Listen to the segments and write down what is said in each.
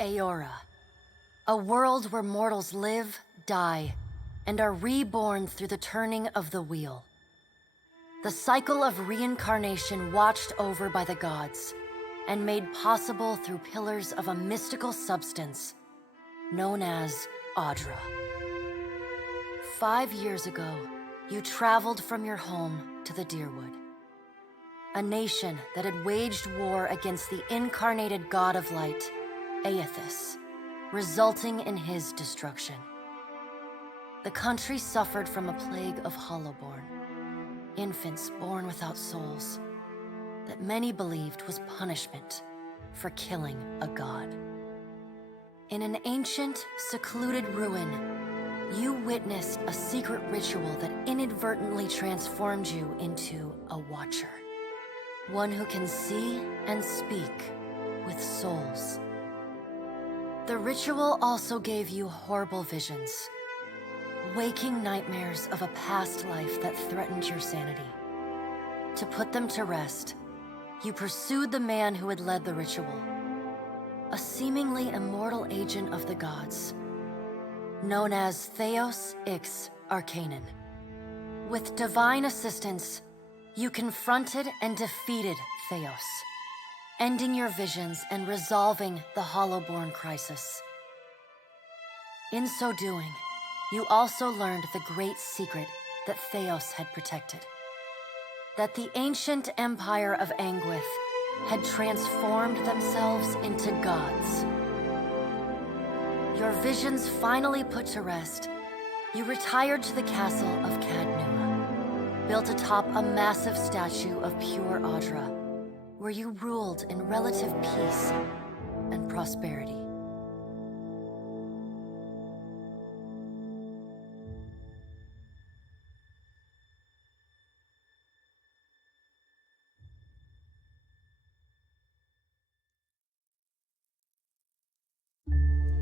Aora, a world where mortals live, die, and are reborn through the turning of the wheel. The cycle of reincarnation watched over by the gods, and made possible through pillars of a mystical substance known as Audra. 5 years ago, you traveled from your home to the Deerwood, a nation that had waged war against the incarnated god of light, Aethys, resulting in his destruction. The country suffered from a plague of hollowborn, infants born without souls, that many believed was punishment for killing a god. In an ancient, secluded ruin, you witnessed a secret ritual that inadvertently transformed you into a Watcher. One who can see and speak with souls. The ritual also gave you horrible visions, waking nightmares of a past life that threatened your sanity. To put them to rest, you pursued the man who had led the ritual, a seemingly immortal agent of the gods, known as Theos Ix Arcanon. With divine assistance, you confronted and defeated Theos, ending your visions and resolving the Hollowborn crisis. In so doing, you also learned the great secret that Theos had protected. That the ancient empire of Anguith had transformed themselves into gods. Your visions finally put to rest, you retired to the castle of Cadnua, built atop a massive statue of pure Audra, where you ruled in relative peace and prosperity.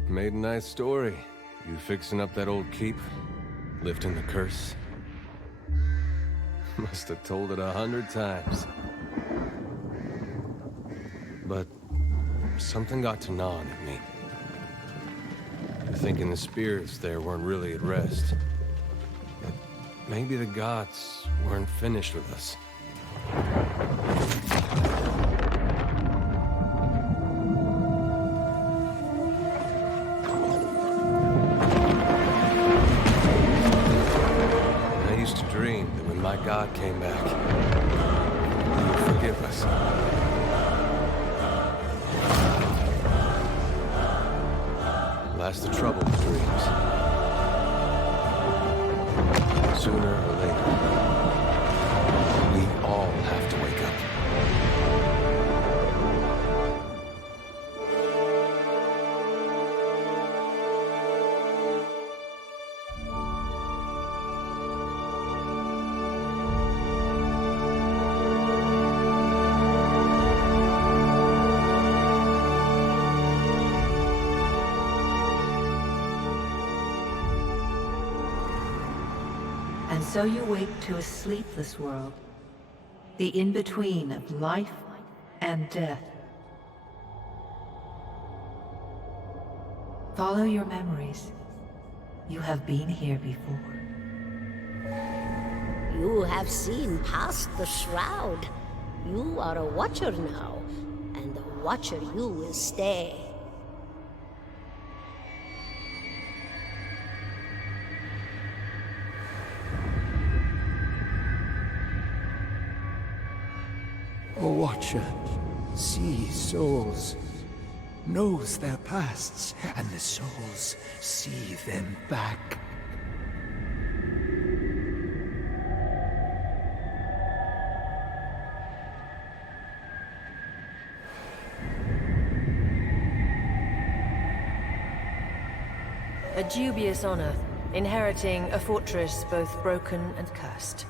Made a nice story. You fixing up that old keep? Lifting the curse? Must have told it 100 times. But something got to gnawing at me. Thinking the spirits there weren't really at rest. That maybe the gods weren't finished with us. My God came back. He would forgive us. Last the trouble with dreams. Sooner or later, we all have to wake up. And so you wake to a sleepless world, the in-between of life and death. Follow your memories. You have been here before. You have seen past the shroud. You are a Watcher now, and the Watcher you will stay. A Watcher sees souls, knows their pasts, and the souls see them back. A dubious honor, inheriting a fortress both broken and cursed.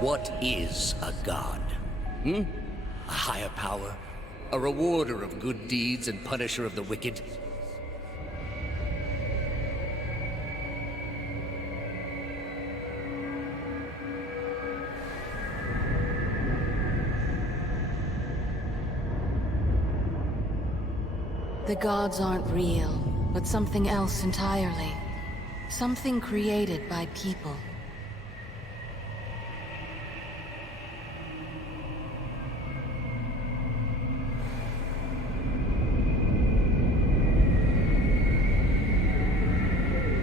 What is a god? A higher power? A rewarder of good deeds and punisher of the wicked? The gods aren't real, but something else entirely. Something created by people.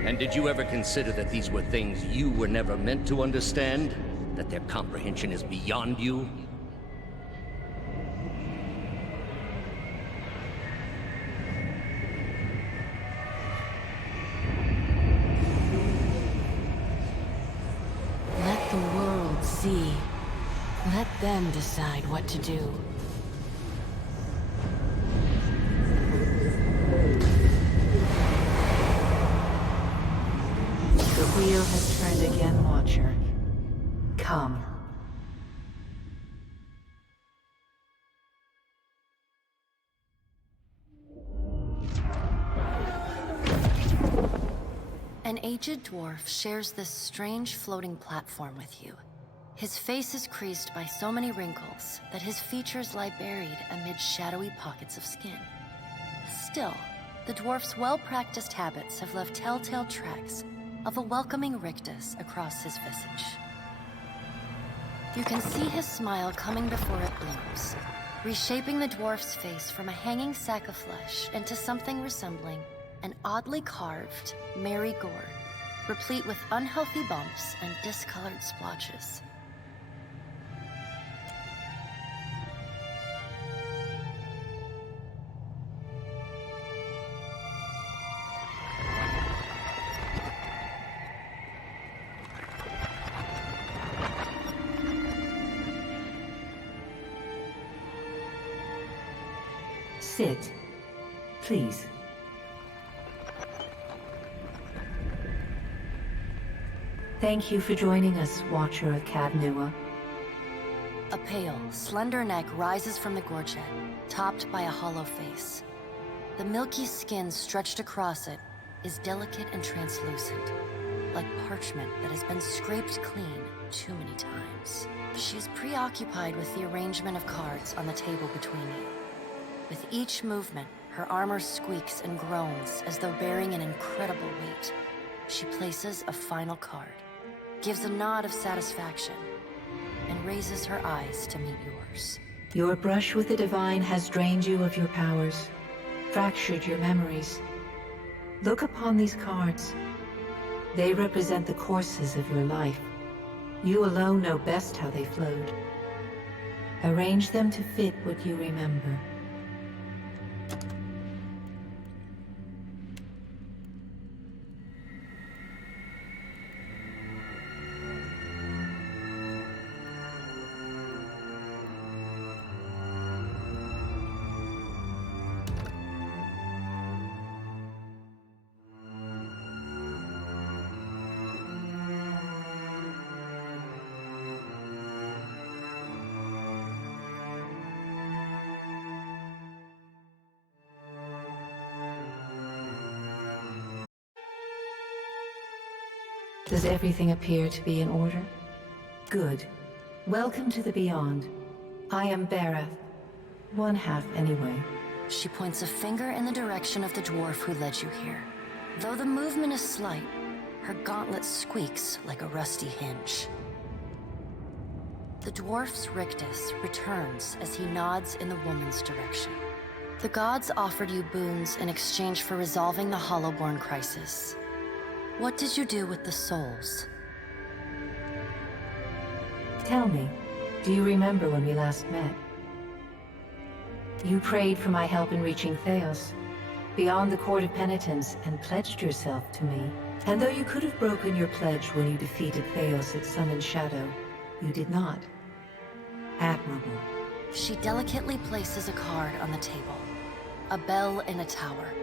And did you ever consider that these were things you were never meant to understand? That their comprehension is beyond you? Let the world see. Let them decide what to do. The wheel has turned again, Watcher. Come. An aged dwarf shares this strange floating platform with you. His face is creased by so many wrinkles that his features lie buried amid shadowy pockets of skin. Still, the dwarf's well-practiced habits have left telltale tracks of a welcoming rictus across his visage. You can see his smile coming before it blooms, reshaping the dwarf's face from a hanging sack of flesh into something resembling an oddly carved, merry gourd, replete with unhealthy bumps and discolored splotches. Sit. Please. Thank you for joining us, Watcher of Cadnua. A pale, slender neck rises from the gorget, topped by a hollow face. The milky skin stretched across it is delicate and translucent, like parchment that has been scraped clean too many times. She is preoccupied with the arrangement of cards on the table between you. With each movement, her armor squeaks and groans as though bearing an incredible weight. She places a final card, gives a nod of satisfaction, and raises her eyes to meet yours. Your brush with the divine has drained you of your powers, fractured your memories. Look upon these cards. They represent the courses of your life. You alone know best how they flowed. Arrange them to fit what you remember. Does everything appear to be in order? Good. Welcome to the Beyond. I am Berath. One half, anyway. She points a finger in the direction of the dwarf who led you here. Though the movement is slight, her gauntlet squeaks like a rusty hinge. The dwarf's rictus returns as he nods in the woman's direction. The gods offered you boons in exchange for resolving the Hollowborn crisis. What did you do with the souls? Tell me, do you remember when we last met? You prayed for my help in reaching Theos, beyond the Court of Penitence, and pledged yourself to me. And though you could have broken your pledge when you defeated Theos at Summoned Shadow, you did not. Admirable. She delicately places a card on the table. A bell in a tower.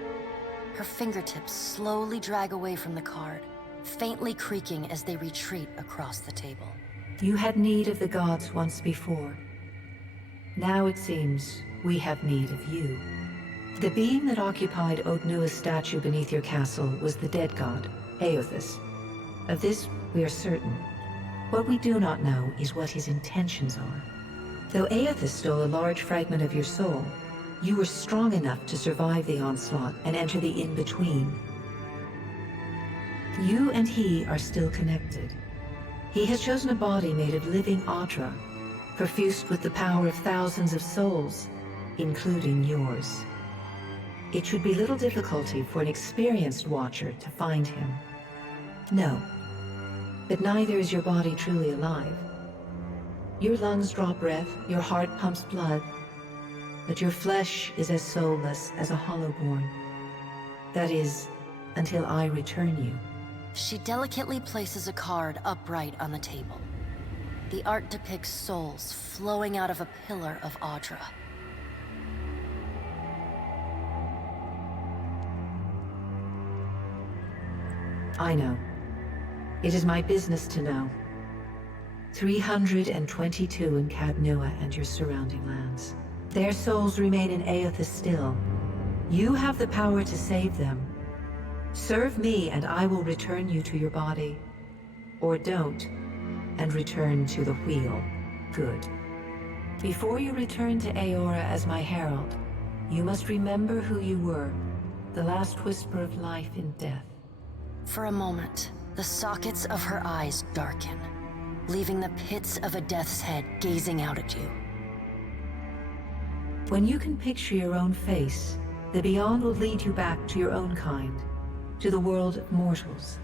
Her fingertips slowly drag away from the card, faintly creaking as they retreat across the table. You had need of the gods once before. Now it seems we have need of you. The being that occupied Odnua's statue beneath your castle was the dead god, Aothus. Of this we are certain. What we do not know is what his intentions are. Though Aothus stole a large fragment of your soul, You were strong enough to survive the onslaught and enter the in-between. You and he are still connected. He has chosen a body made of living Audra, perfused with the power of thousands of souls, including yours. It should be little difficulty for an experienced watcher to find him. No, but neither is your body truly alive. Your lungs draw breath, your heart pumps blood, but your flesh is as soulless as a hollowborn. That is, until I return you. She delicately places a card upright on the table. The art depicts souls flowing out of a pillar of Audra. I know. It is my business to know. 322 in Cadnua and your surrounding lands. Their souls remain in Aethys still. You have the power to save them. Serve me and I will return you to your body. Or don't, and return to the wheel. Good. Before you return to Aora as my herald, you must remember who you were, the last whisper of life in death. For a moment, the sockets of her eyes darken, leaving the pits of a death's head gazing out at you. When you can picture your own face, the Beyond will lead you back to your own kind, to the world of mortals.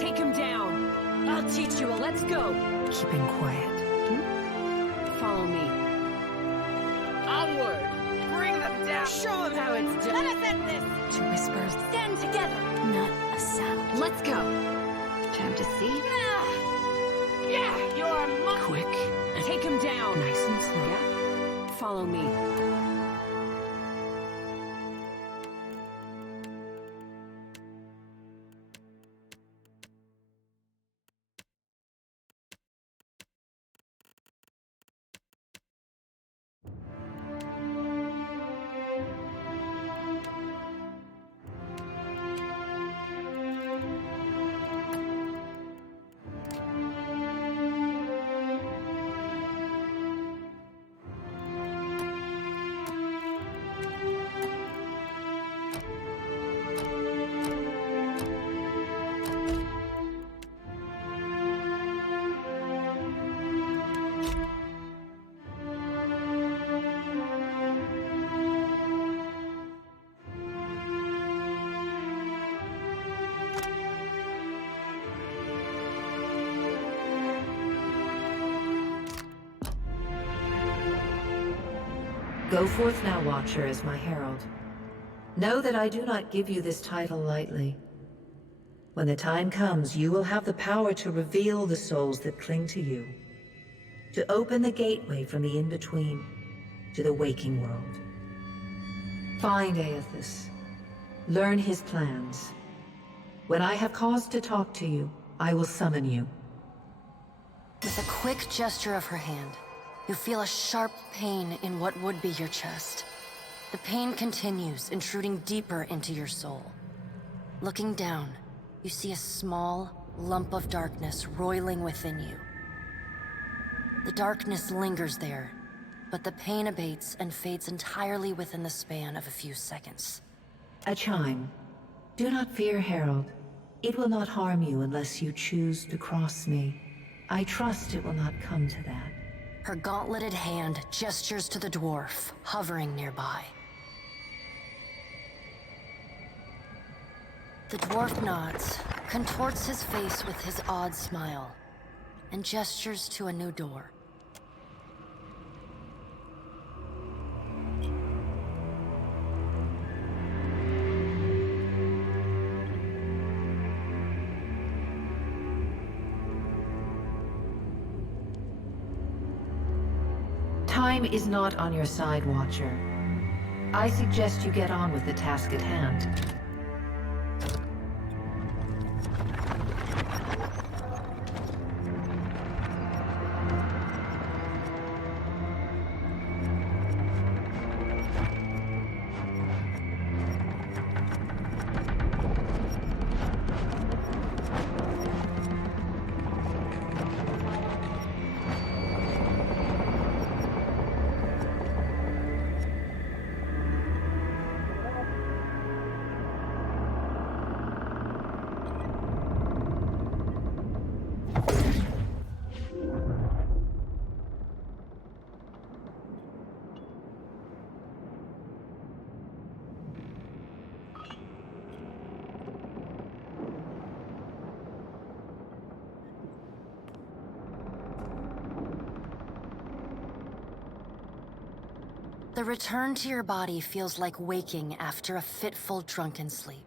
Take him down. I'll teach you a let's go. Keeping quiet. Follow me. Onward. Bring them down. Yeah, show them how it's done. Let us end this. Two whispers, Stand together. not a sound. Let's go. Time to see. Yeah, you're my... Quick and Take him down. nice and slow. Yeah? Follow me. Go forth now, Watcher, as my herald. Know that I do not give you this title lightly. When the time comes, you will have the power to reveal the souls that cling to you, to open the gateway from the in-between to the waking world. Find Aethys. Learn his plans. When I have cause to talk to you, I will summon you. With a quick gesture of her hand, you feel a sharp pain in what would be your chest. The pain continues, intruding deeper into your soul. Looking down, you see a small lump of darkness roiling within you. The darkness lingers there, but the pain abates and fades entirely within the span of a few seconds. A chime. Do not fear, Herald. It will not harm you unless you choose to cross me. I trust it will not come to that. Her gauntleted hand gestures to the dwarf, hovering nearby. The dwarf nods, contorts his face with his odd smile, and gestures to a new door. Time is not on your side, Watcher. I suggest you get on with the task at hand. The return to your body feels like waking after a fitful drunken sleep.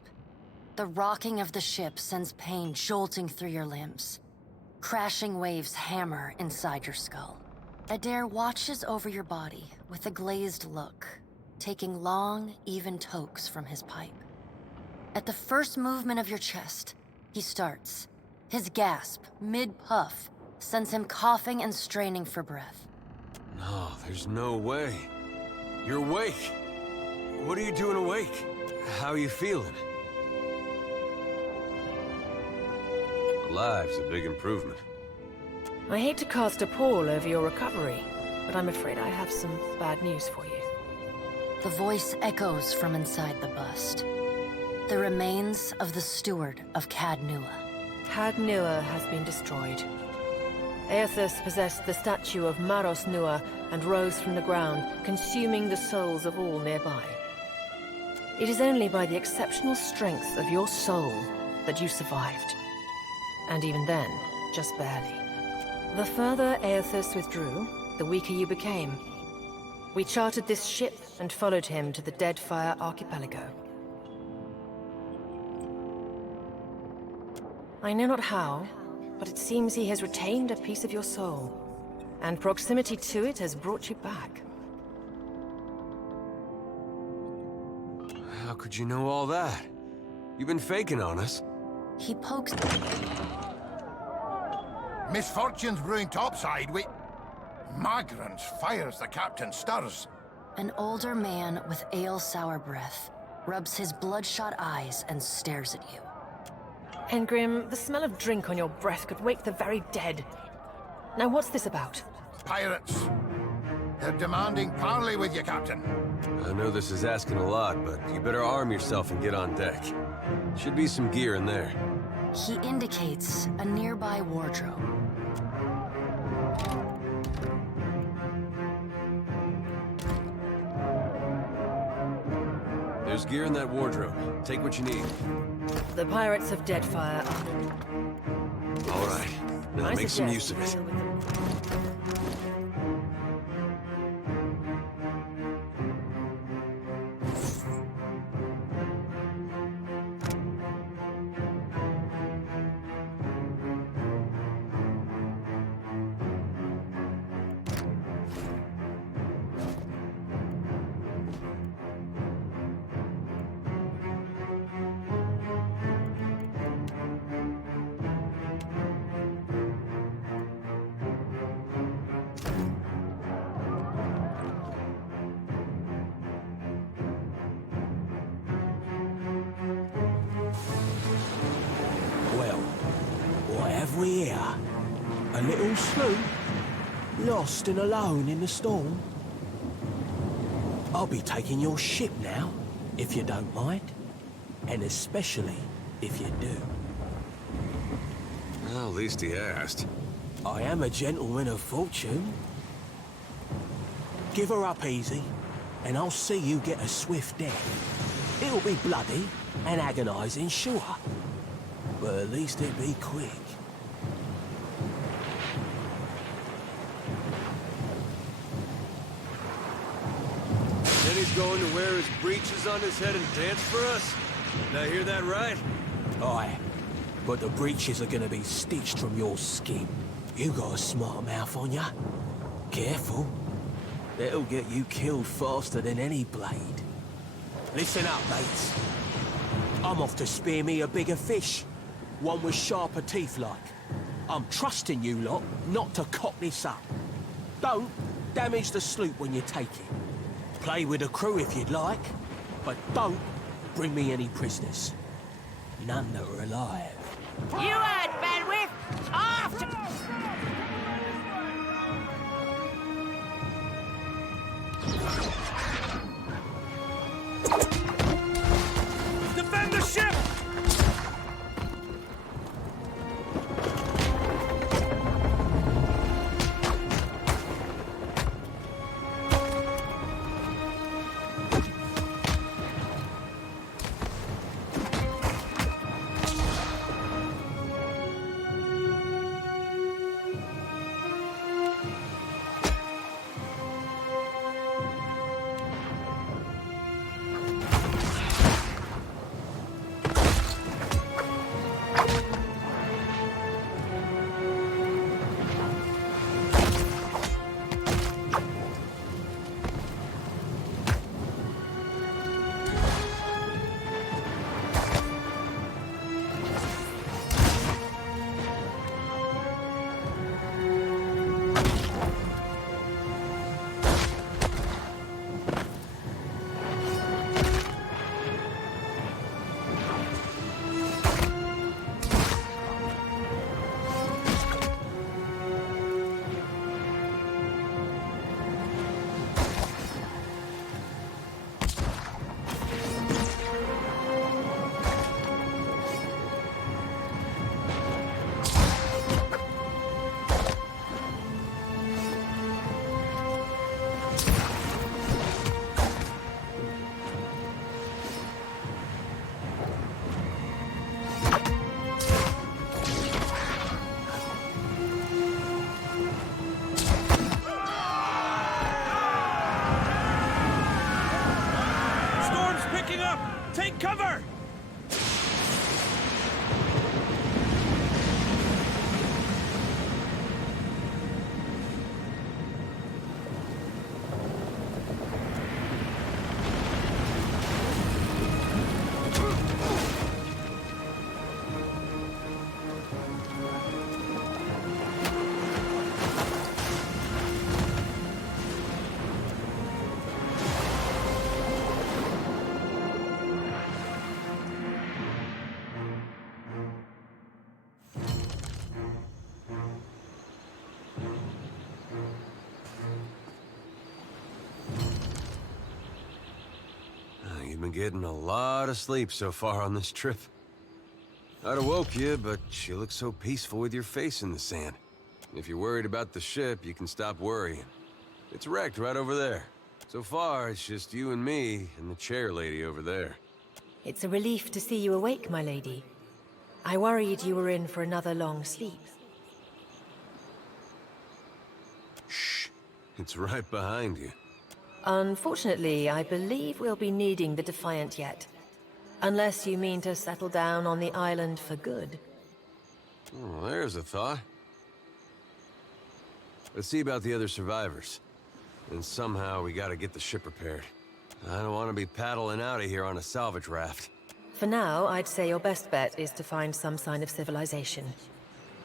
The rocking of the ship sends pain jolting through your limbs. Crashing waves hammer inside your skull. Adair watches over your body with a glazed look, taking long, even tokes from his pipe. At the first movement of your chest, he starts. His gasp, mid-puff, sends him coughing and straining for breath. No, there's no way. You're awake. What are you doing awake? How are you feeling? Alive's a big improvement. I hate to cast a pall over your recovery, but I'm afraid I have some bad news for you. The voice echoes from inside the bust. The remains of the steward of Cad Nua. Cad Nua has been destroyed. Aethys possessed the statue of Maros Nua and rose from the ground, consuming the souls of all nearby. It is only by the exceptional strength of your soul that you survived. And even then, just barely. The further Aethys withdrew, the weaker you became. We chartered this ship and followed him to the Deadfire archipelago. I know not how, but it seems he has retained a piece of your soul, and proximity to it has brought you back. How could you know all that? You've been faking on us. He pokes... Misfortune's brewing topside. Migrants fires the captain stirs. An older man with ale-sour breath rubs his bloodshot eyes and stares at you. Engrim, the smell of drink on your breath could wake the very dead. Now what's this about? Pirates. They're demanding parley with you, Captain. I know this is asking a lot, but you better arm yourself and get on deck. Should be some gear in there. He indicates a nearby wardrobe. There's gear in that wardrobe. Take what you need. The pirates of Deadfire are... All right. Now make some use of it. We here? A little sloop? Lost and alone in the storm? I'll be taking your ship now, if you don't mind. And especially if you do. Well, at least he asked. I am a gentleman of fortune. Give her up easy, and I'll see you get a swift death. It'll be bloody and agonizing, sure. But at least it'll be quick. He's going to wear his breeches on his head and dance for us? Did I hear that right? Aye, but the breeches are gonna be stitched from your skin. You got a smart mouth on ya. Careful. That'll get you killed faster than any blade. Listen up, mates. I'm off to spear me a bigger fish. One with sharper teeth like. I'm trusting you lot not to cock this up. Don't damage the sloop when you take it. Play with the crew if you'd like, but don't bring me any prisoners. None that are alive. You heard, Benwith! After... Defend the ship! getting a lot of sleep so far on this trip. I'd have woke you, but you look so peaceful with your face in the sand. If you're worried about the ship, you can stop worrying. It's wrecked right over there. So far, it's just you and me and the chair lady over there. It's a relief to see you awake, my lady. I worried you were in for another long sleep. Shh. It's right behind you. Unfortunately, I believe we'll be needing the Defiant yet. Unless you mean to settle down on the island for good. Oh, there's a thought. Let's see about the other survivors. And somehow we gotta get the ship repaired. I don't want to be paddling out of here on a salvage raft. For now, I'd say your best bet is to find some sign of civilization.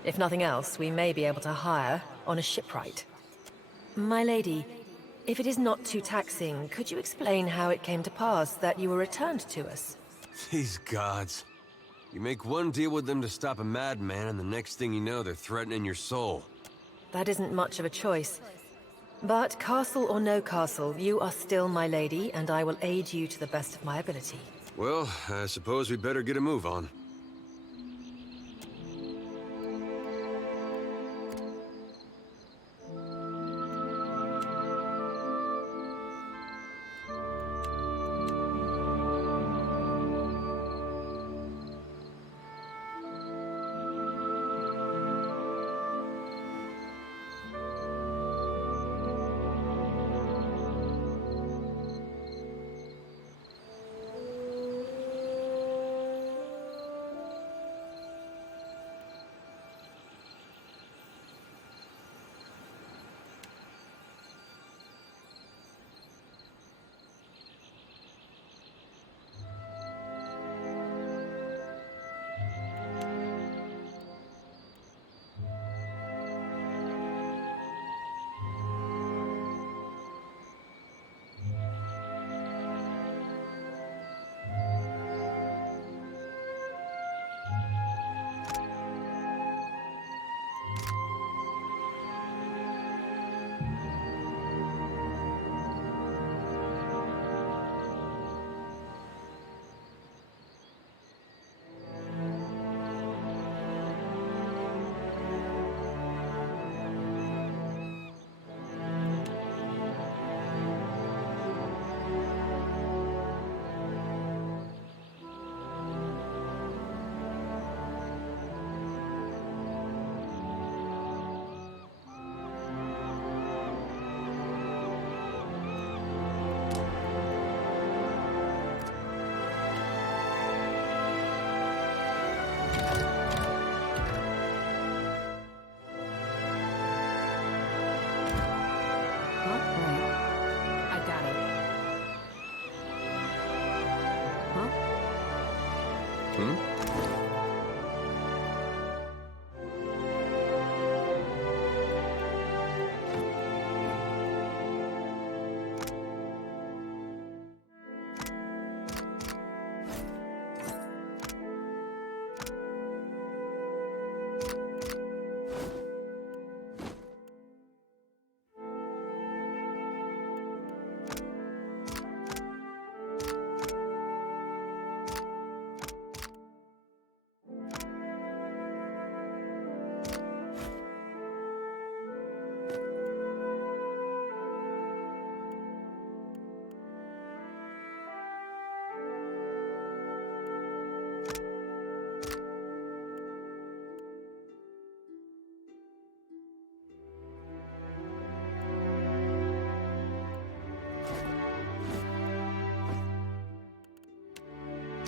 If nothing else, we may be able to hire on a shipwright. My lady, if it is not too taxing, could you explain how it came to pass that you were returned to us? These gods. You make one deal with them to stop a madman, and the next thing you know, they're threatening your soul. That isn't much of a choice. But castle or no castle, you are still my lady, and I will aid you to the best of my ability. Well, I suppose we better get a move on.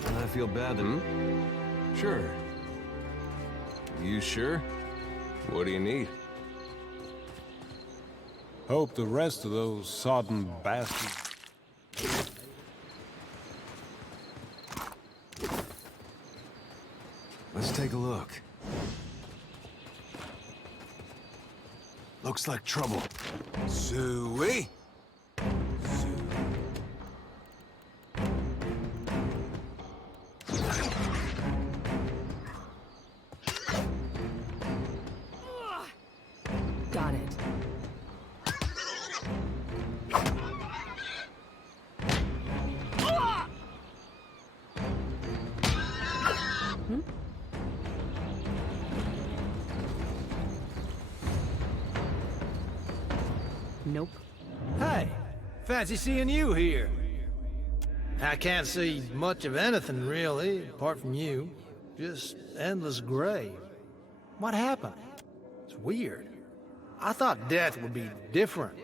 I feel bad then. Sure. You sure? What do you need? Hope the rest of those sodden bastards... Let's take a look. Looks like trouble. Suey? Got it. Nope. Hey, fancy seeing you here. I can't see much of anything, really, apart from you. Just endless gray. What happened? It's weird. I thought death would be different.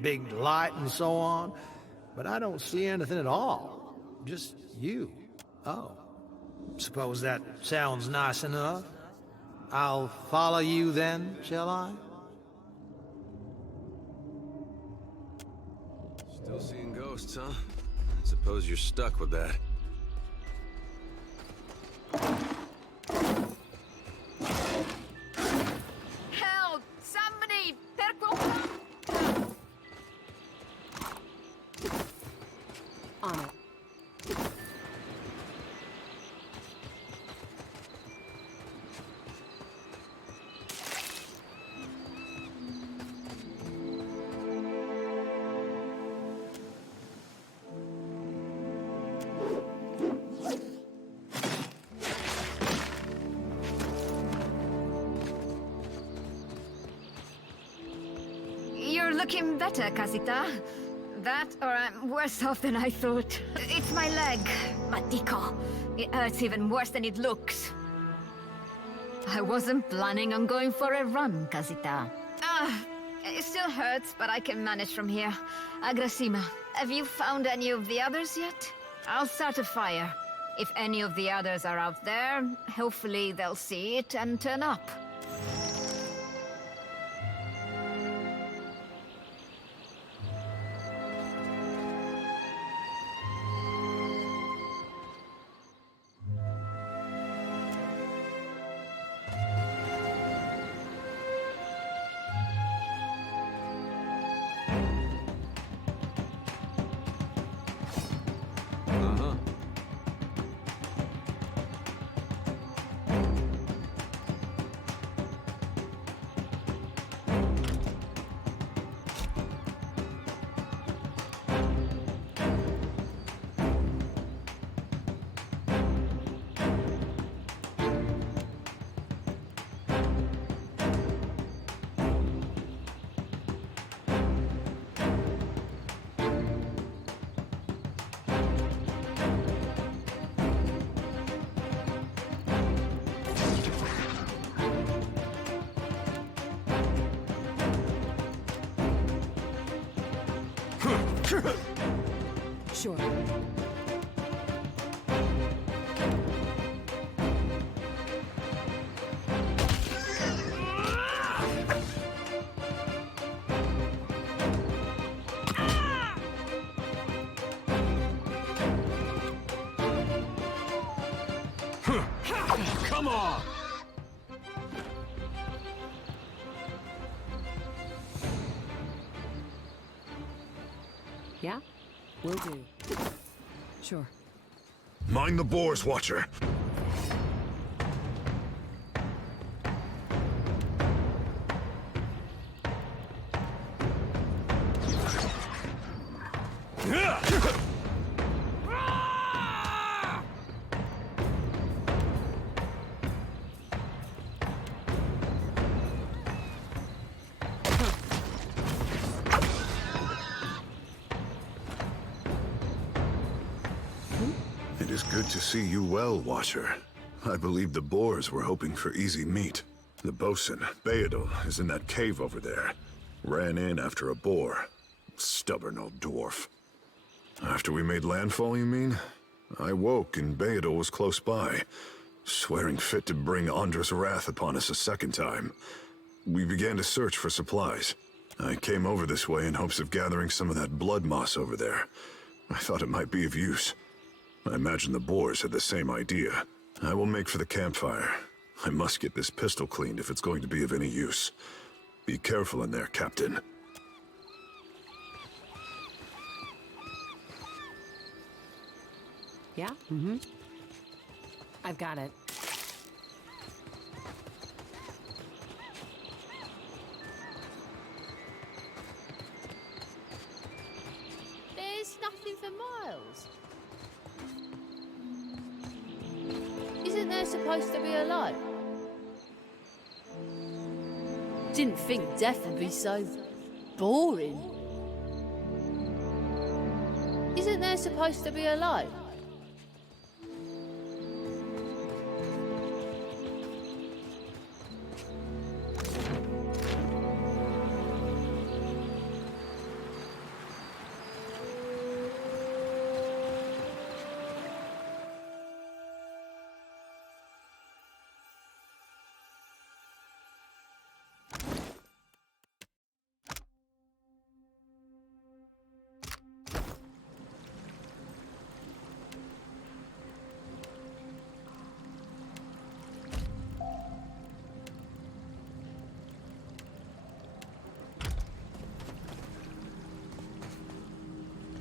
Big light and so on. But I don't see anything at all. Just you. Oh. Suppose that sounds nice enough. I'll follow you then, shall I? Still seeing ghosts, huh? Suppose you're stuck with that. Help! Somebody! On it. You're looking better, Casita. That, or I'm worse off than I thought. It's my leg, Matico. It hurts even worse than it looks. I wasn't planning on going for a run, Casita. It still hurts, but I can manage from here. Agrasima, have you found any of the others yet? I'll start a fire. If any of the others are out there, hopefully they'll see it and turn up. Sure. Come on! Yeah? Will do. Sure. Mind the boars, Watcher. It is good to see you well, Watcher. I believe the boars were hoping for easy meat. The bosun, Beadle, is in that cave over there. Ran in after a boar. Stubborn old dwarf. After we made landfall, you mean? I woke and Beadle was close by, swearing fit to bring Andra's wrath upon us a second time. We began to search for supplies. I came over this way in hopes of gathering some of that blood moss over there. I thought it might be of use. I imagine the boars had the same idea. I will make for the campfire. I must get this pistol cleaned if it's going to be of any use. Be careful in there, Captain. Yeah? Mm-hmm. I've got it. There's nothing for miles. Isn't there supposed to be a light? Didn't think death would be so boring. Isn't there supposed to be a light?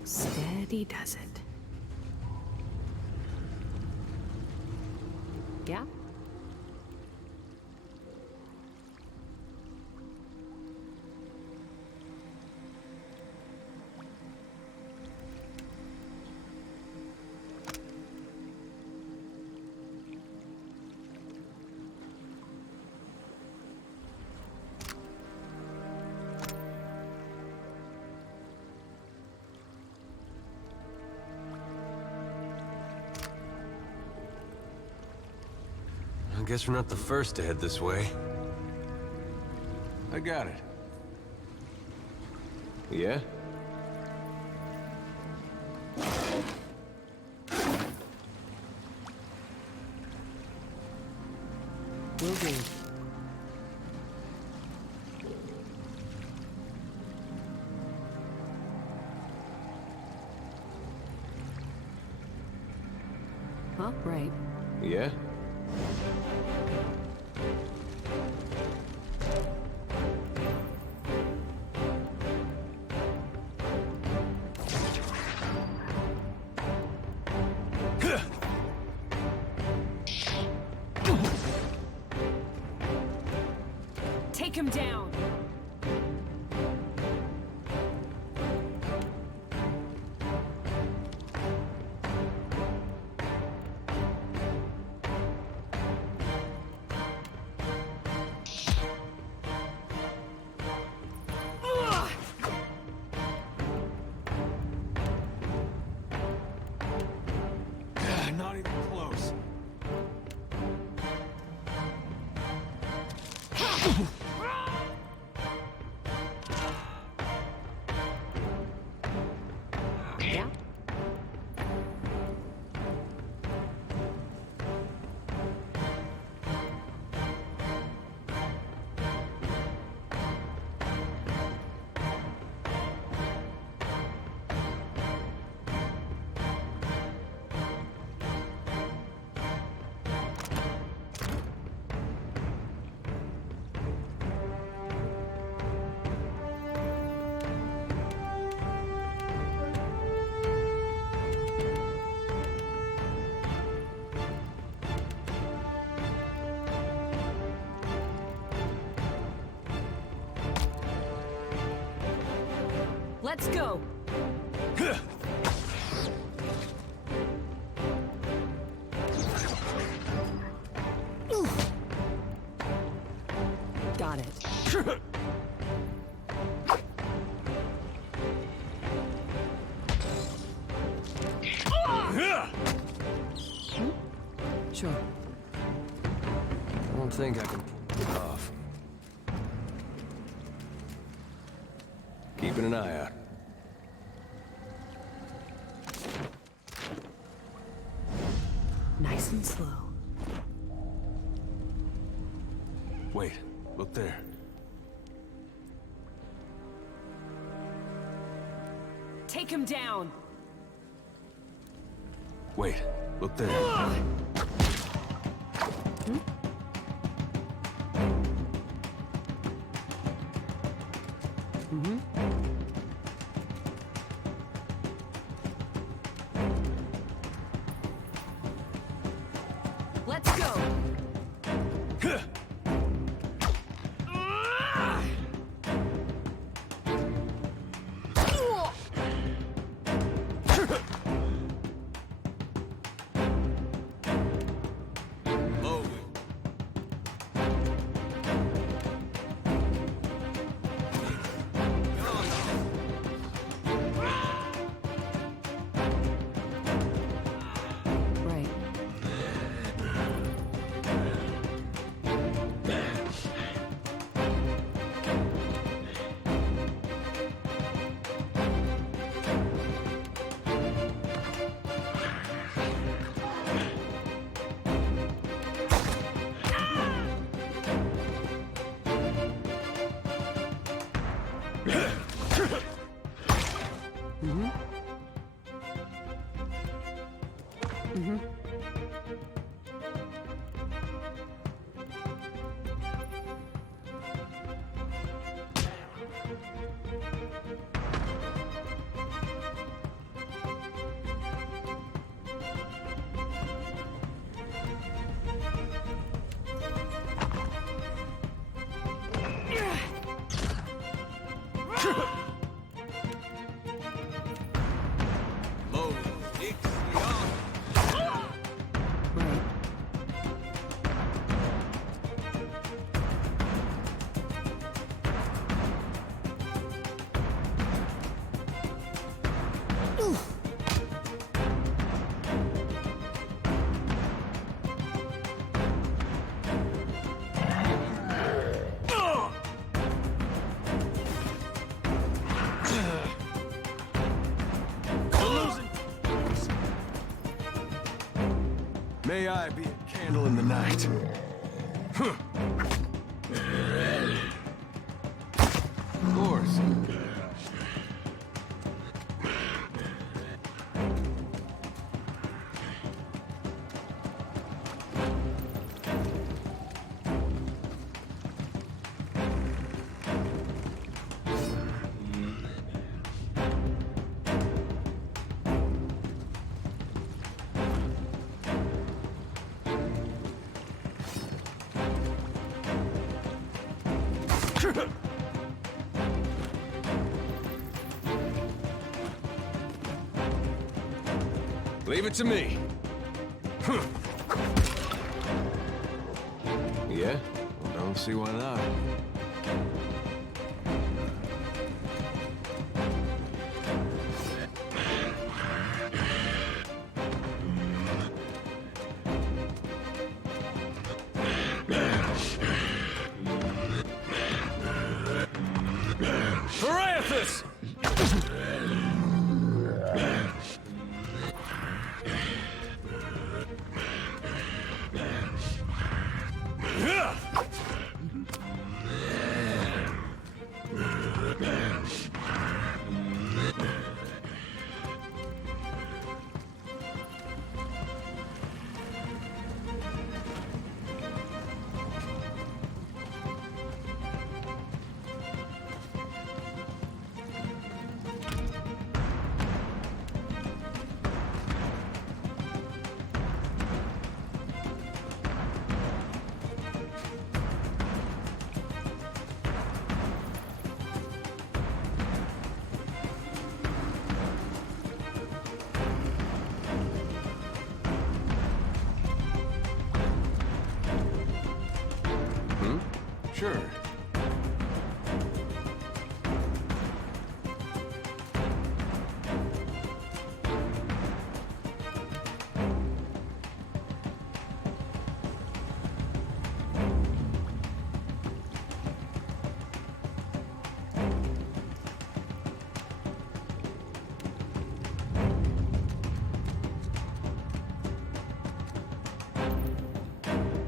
Steady does it. Yeah? I guess we're not the first to head this way. I got it. Yeah? Will do. Huh? Right. Yeah? Take him down! Not even close. Yeah? Let's go! Got it. Sure. I don't think I can pull it off. Keeping an eye out. Nice and slow. Wait, look there. Take him down! Wait, look there. Mm-hmm. Let's go! May I be a candle in the night. Of course. Leave it to me. Yeah? Well, don't see why not. Parathis! Sure.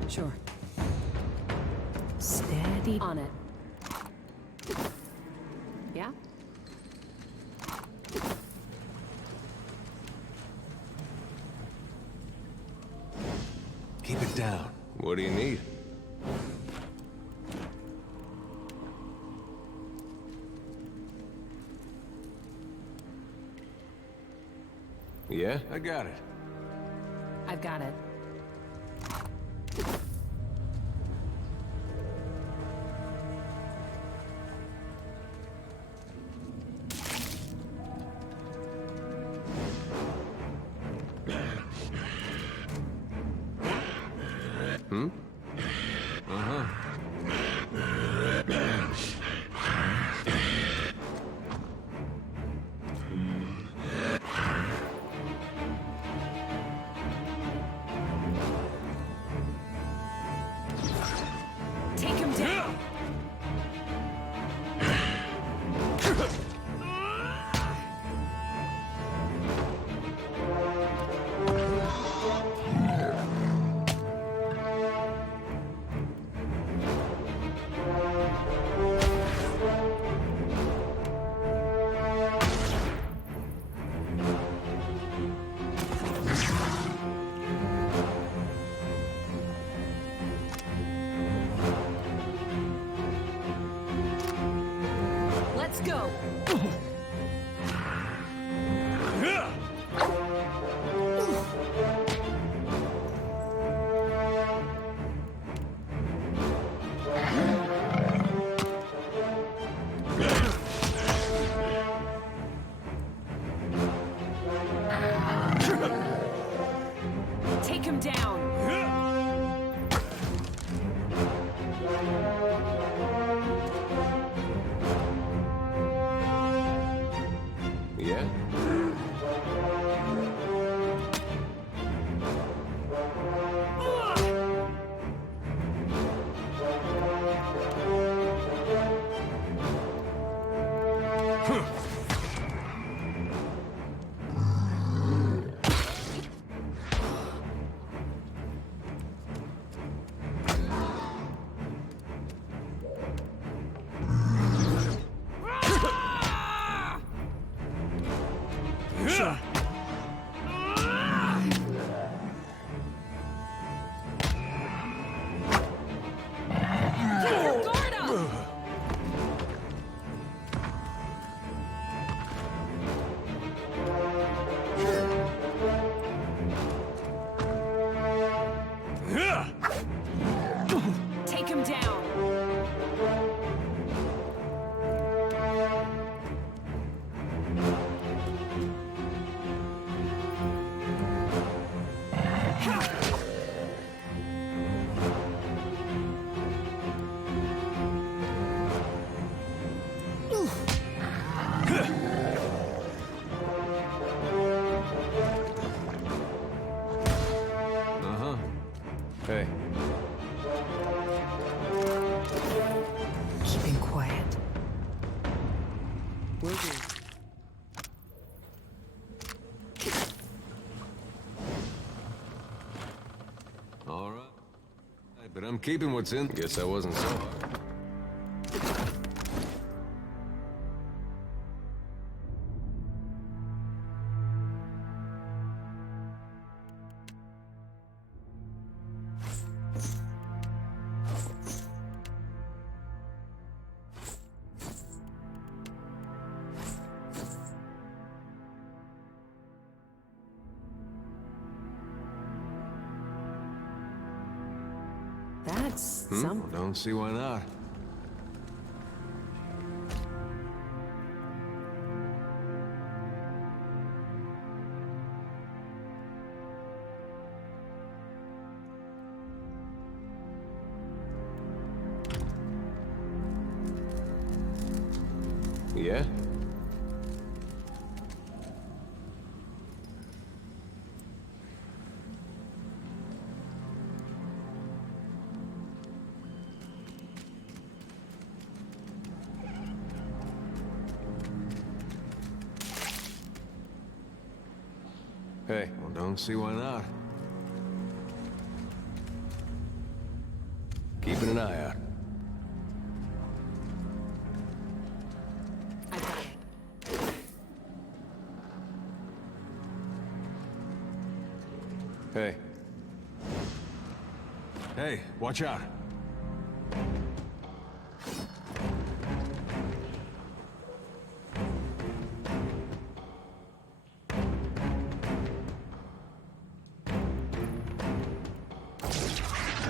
Sure. Steady on it. Yeah? Keep it down. What do you need? Yeah, I got it. I've got it. go! Take him down! Yeah? Take him down! Uh-huh. Hey. Keeping quiet. Will do. All right. But I'm keeping what's in. Guess I wasn't so hard. That's some. Don't see why not. Yeah? Hey, well, don't see why not. Keeping an eye out. I got it. Hey. Hey, watch out.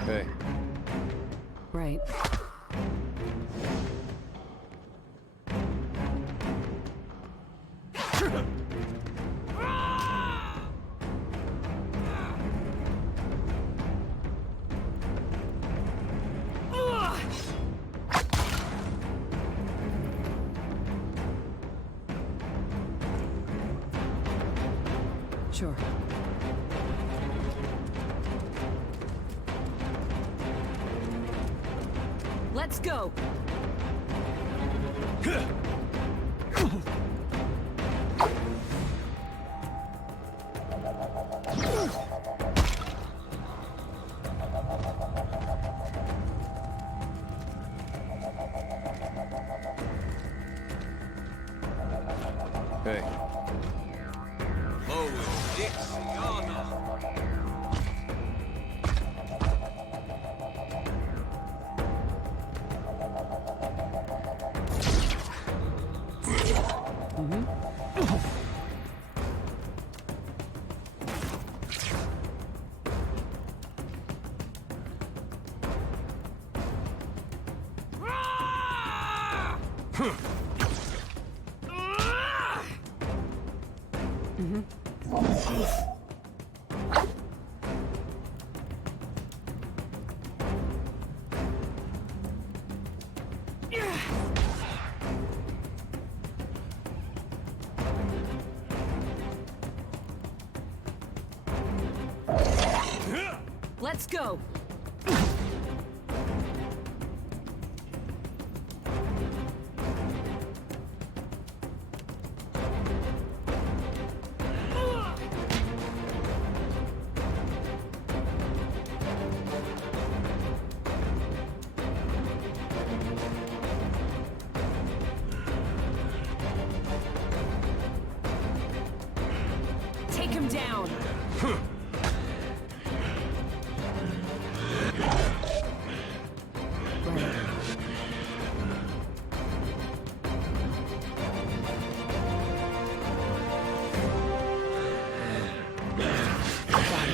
Hey. Right. Sure. Let's go! Hey. Let's go! Take him down!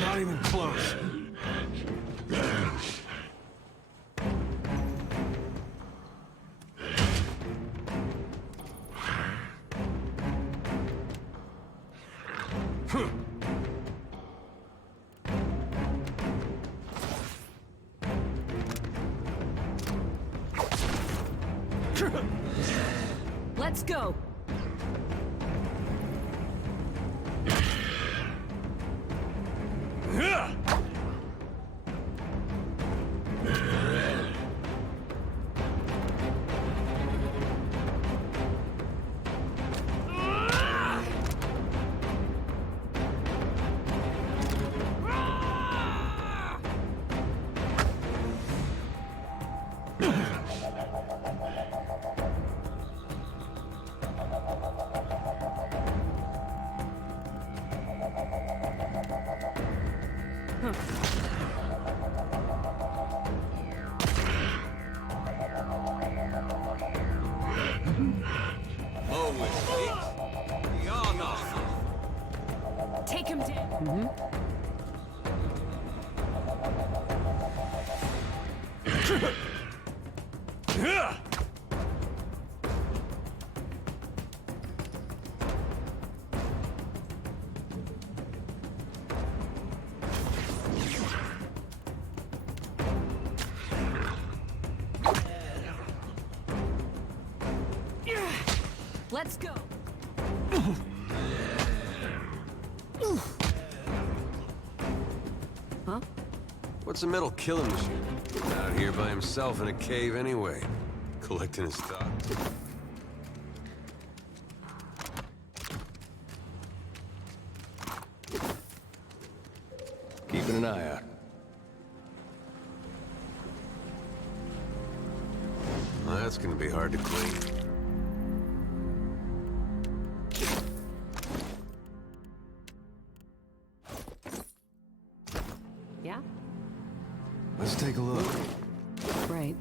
Not even close. Let's go! Take him down! Let's go! Huh? What's a metal killing machine? Out here by himself in a cave anyway. Collecting his stock. Keeping an eye out. Well, that's gonna be hard to clean. Yeah? Let's take a look. Right.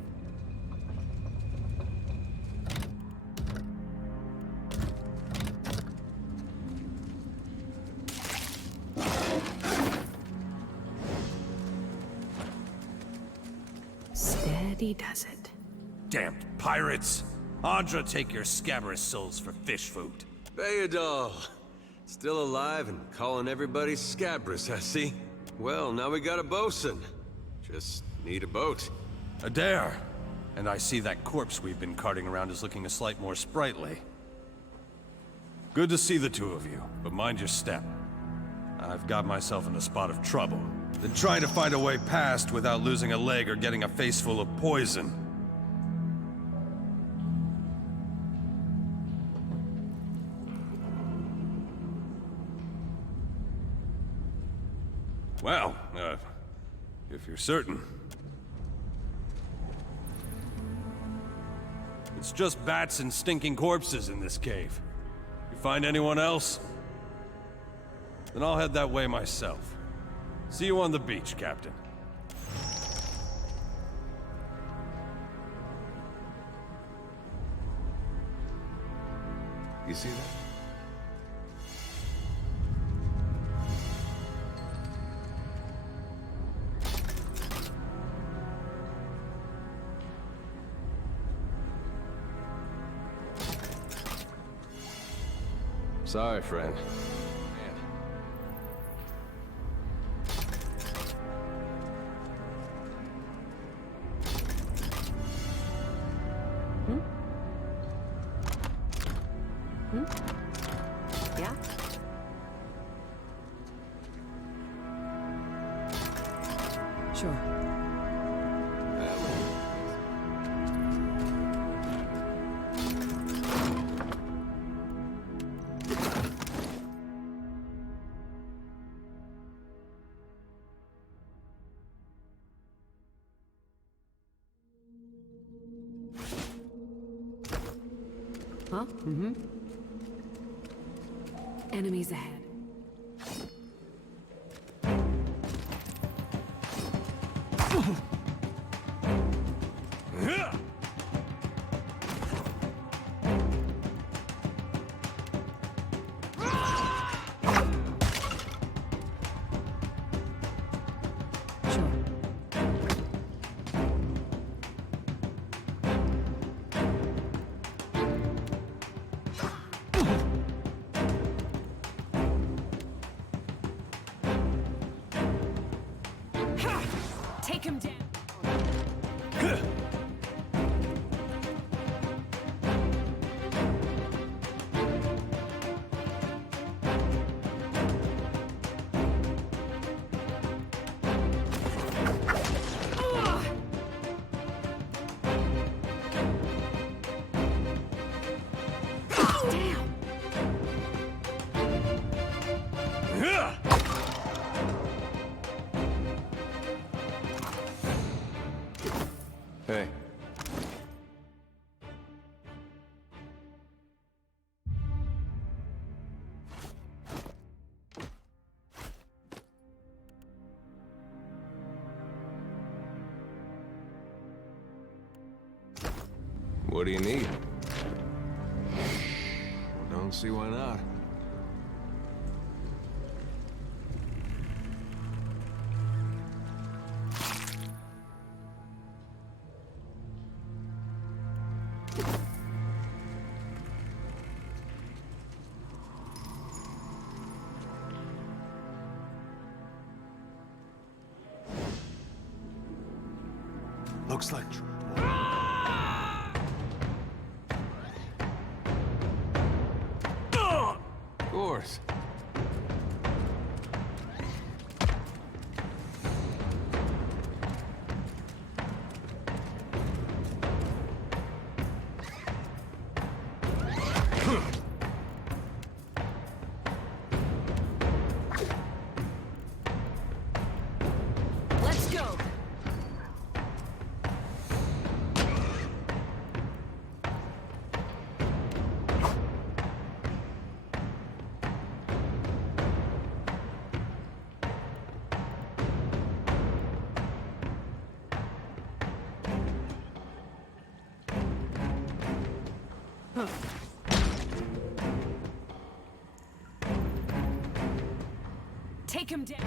Steady does it. Damned pirates! Andra, take your scabrous souls for fish food. Bayadol! Still alive and calling everybody scabrous, I see. Well, now we got a bosun. Just need a boat. Adair! And I see that corpse we've been carting around is looking a slight more sprightly. Good to see the two of you, but mind your step. I've got myself in a spot of trouble. Been trying to find a way past without losing a leg or getting a face full of poison. Well, if you're certain. It's just bats and stinking corpses in this cave. You find anyone else? Then I'll head that way myself. See you on the beach, Captain. You see that? Sorry, friend. Yeah? Sure. Huh? Mm-hmm. Enemies ahead. Take him down. Hey. What do you need? Don't see why not. Looks like trouble. Of course. Let's go. Take him down.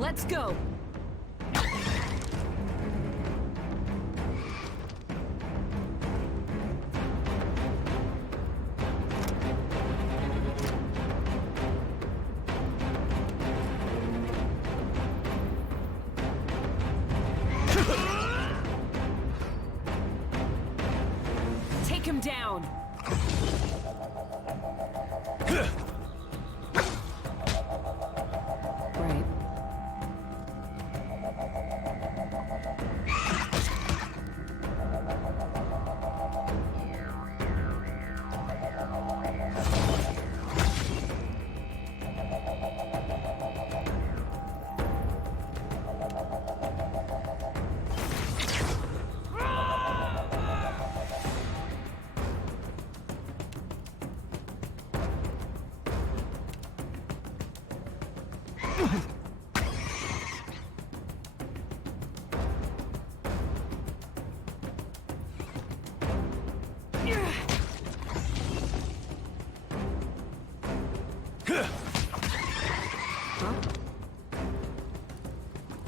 Let's go. Take him down. Right.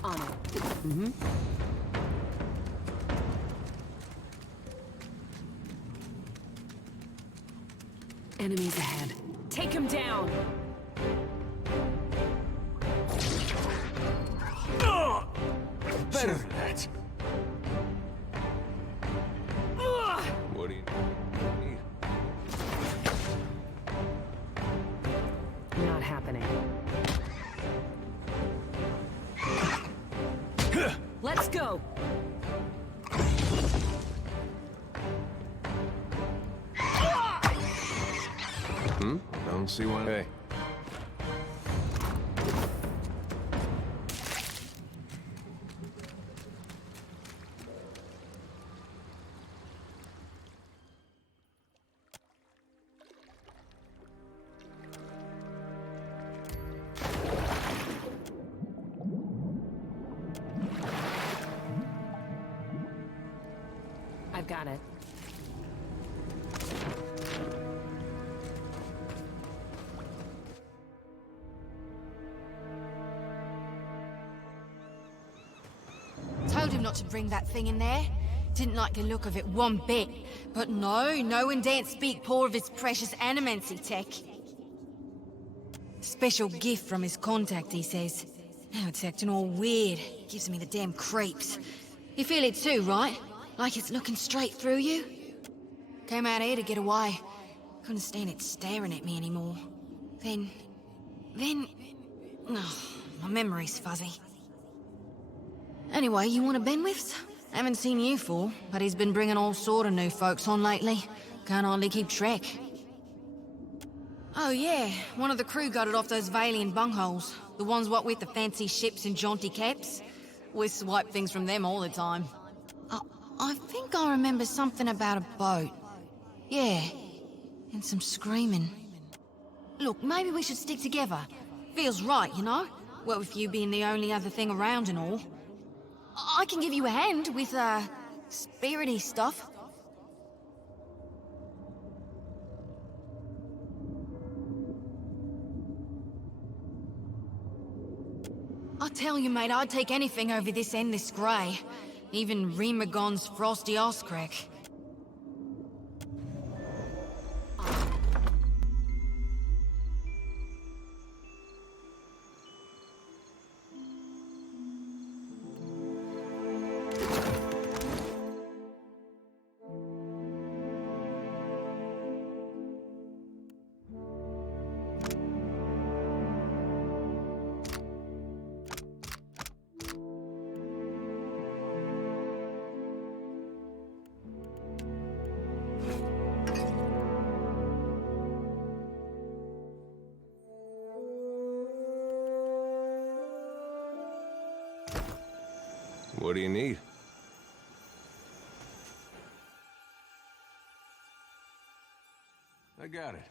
On it. Mm-hmm. Enemies ahead. Take him down! Better than that. What do you need? Not happening. Let's go! I don't see why. Hey. I've got it. Told him not to bring that thing in there. Didn't like the look of it one bit. But no one daren't speak poor of his precious animancy tech. Special gift from his contact, he says. Now it's acting all weird. Gives me the damn creeps. You feel it too, right? Like it's looking straight through you? Came out here to get away. Couldn't stand it staring at me anymore. Then... Oh, my memory's fuzzy. Anyway, you want a Benwith's? Haven't seen you for, but he's been bringing all sort of new folks on lately. Can't hardly keep track. Oh yeah, one of the crew got it off those Valian bungholes. The ones what with the fancy ships and jaunty caps. We swipe things from them all the time. I think I remember something about a boat. Yeah, and some screaming. Look, maybe we should stick together. Feels right, you know? Well, with you being the only other thing around and all. I can give you a hand with, spirity stuff. I tell you, mate, I'd take anything over this endless grey. Even Remagon's frosty ass crack. What do you need? I got it.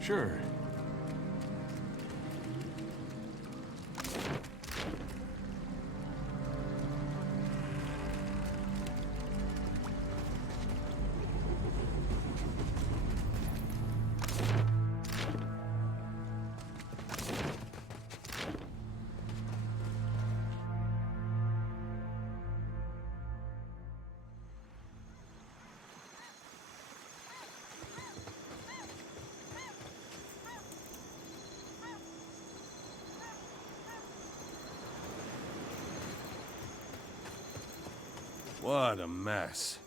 Sure. What a mess.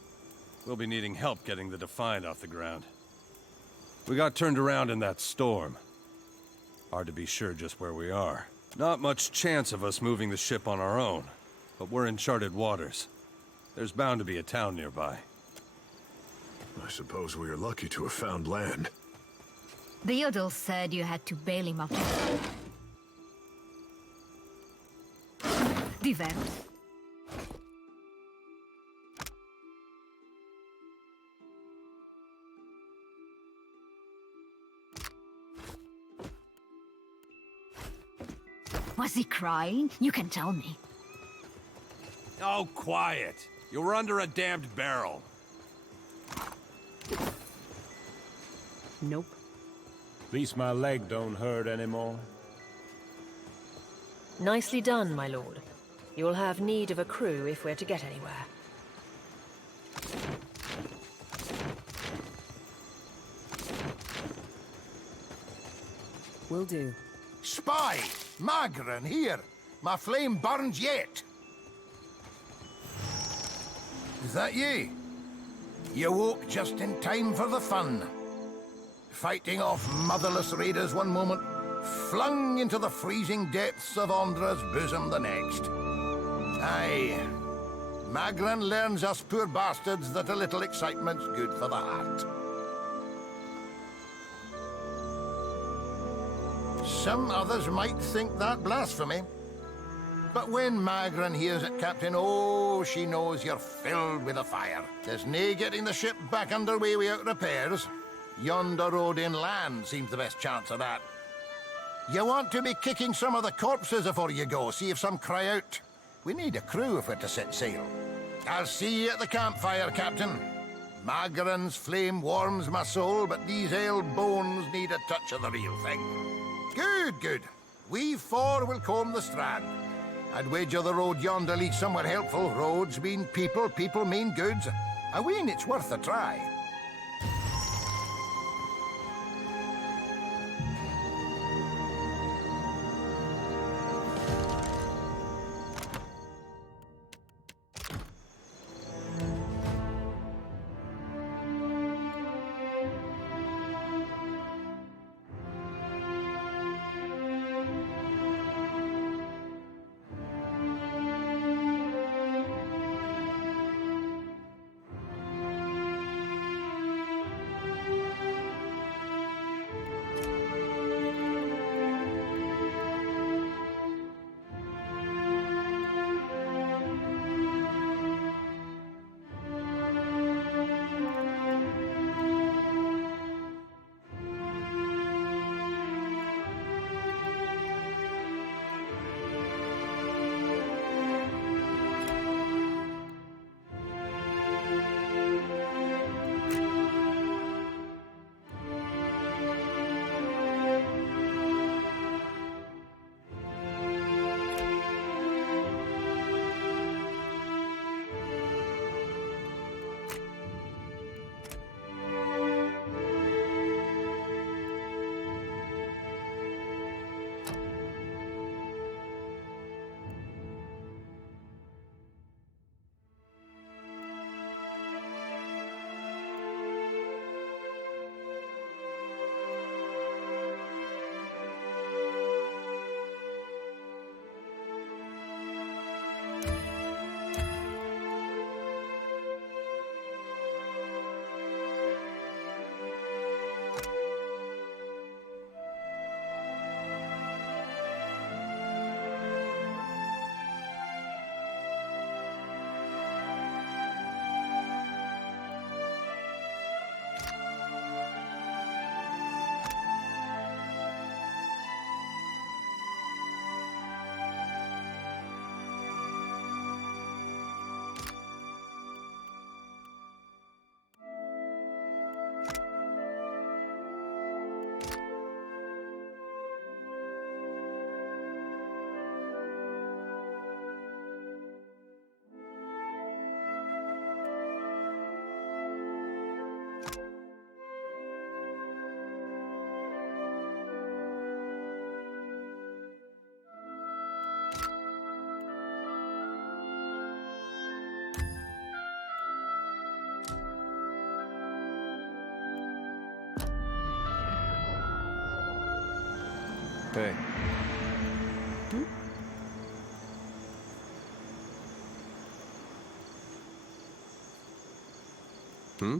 We'll be needing help getting the Defiant off the ground. We got turned around in that storm. Hard to be sure just where we are. Not much chance of us moving the ship on our own, but we're in charted waters. There's bound to be a town nearby. I suppose we are lucky to have found land. The Yodel said you had to bail him out. Divert. Was he crying? You can tell me. Oh, quiet! You were under a damned barrel. Nope. At least my leg don't hurt anymore. Nicely done, my lord. You'll have need of a crew if we're to get anywhere. Will do. Spy! Magran, here! My flame burns yet! Is that ye? You woke just in time for the fun. Fighting off motherless raiders one moment, flung into the freezing depths of Ondra's bosom the next. Aye. Magran learns us poor bastards that a little excitement's good for the heart. Some others might think that blasphemy. But when Magran hears it, Captain, oh, she knows you're filled with a fire. There's nae getting the ship back underway without repairs. Yonder road inland seems the best chance of that. You want to be kicking some of the corpses before you go, see if some cry out. We need a crew if we're to set sail. I'll see you at the campfire, Captain. Magran's flame warms my soul, but these ale bones need a touch of the real thing. Good, good. We four will comb the strand. I'd wager the road yonder leads somewhere helpful. Roads mean people, people mean goods. I ween it's worth a try. Hey. Hmm?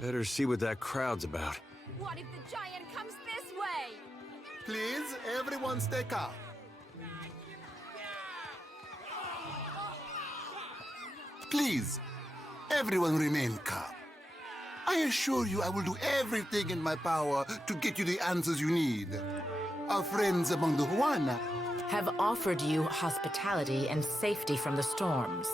Better see what that crowd's about. What if the giant comes this way? Please, everyone stay calm. Please, everyone remain calm. I assure you I will do everything in my power to get you the answers you need. Our friends among the Huana have offered you hospitality and safety from the storms.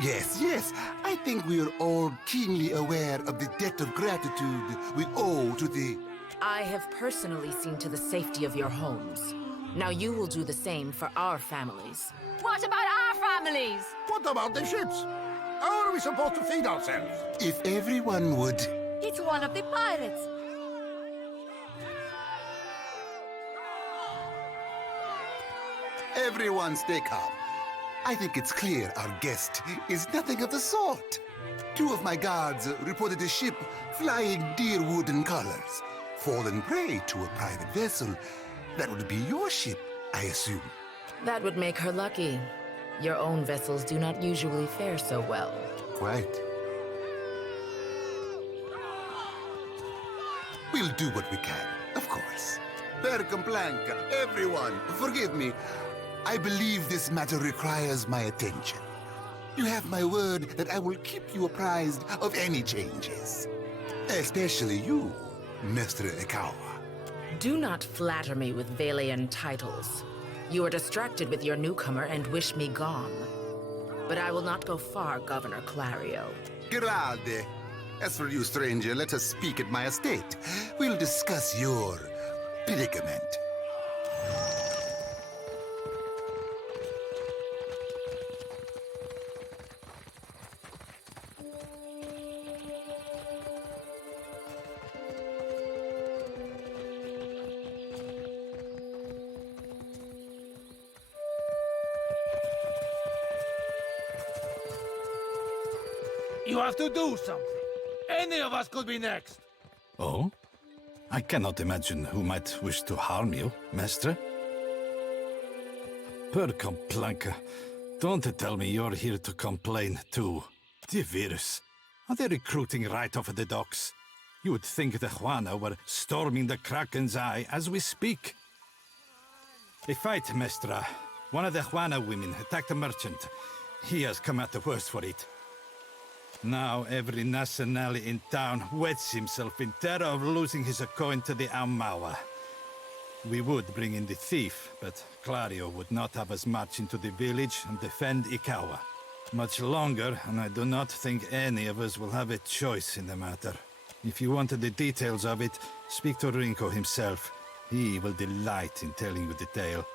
Yes, yes. I think we are all keenly aware of the debt of gratitude we owe to the... I have personally seen to the safety of your homes. Now you will do the same for our families. What about our families? What about the ships? How are we supposed to feed ourselves? If everyone would... It's one of the pirates. Everyone stay calm. I think it's clear our guest is nothing of the sort. 2 of my guards reported a ship flying deer wooden colors, fallen prey to a private vessel. That would be your ship, I assume. That would make her lucky. Your own vessels do not usually fare so well. Quite. We'll do what we can, of course. Per complanca, everyone, forgive me. I believe this matter requires my attention. You have my word that I will keep you apprised of any changes. Especially you, Mr. Ikawa. Do not flatter me with Valian titles. You are distracted with your newcomer and wish me gone. But I will not go far, Governor Clario. Grande. As for you, stranger, let us speak at my estate. We'll discuss your predicament. You have to do something. Any of us could be next. Oh? I cannot imagine who might wish to harm you, Mestre. Per complanca, don't tell me you're here to complain too. The virus. Are they recruiting right off the docks? You would think the Juana were storming the Kraken's Eye as we speak. A fight, Mestra. One of the Juana women attacked a merchant. He has come out the worst for it. Now every nationale in town wets himself in terror of losing his coin to the Aumaua. We would bring in the thief, but Clario would not have us march into the village and defend Ikawa. Much longer, and I do not think any of us will have a choice in the matter. If you wanted the details of it, speak to Rinko himself. He will delight in telling you the tale.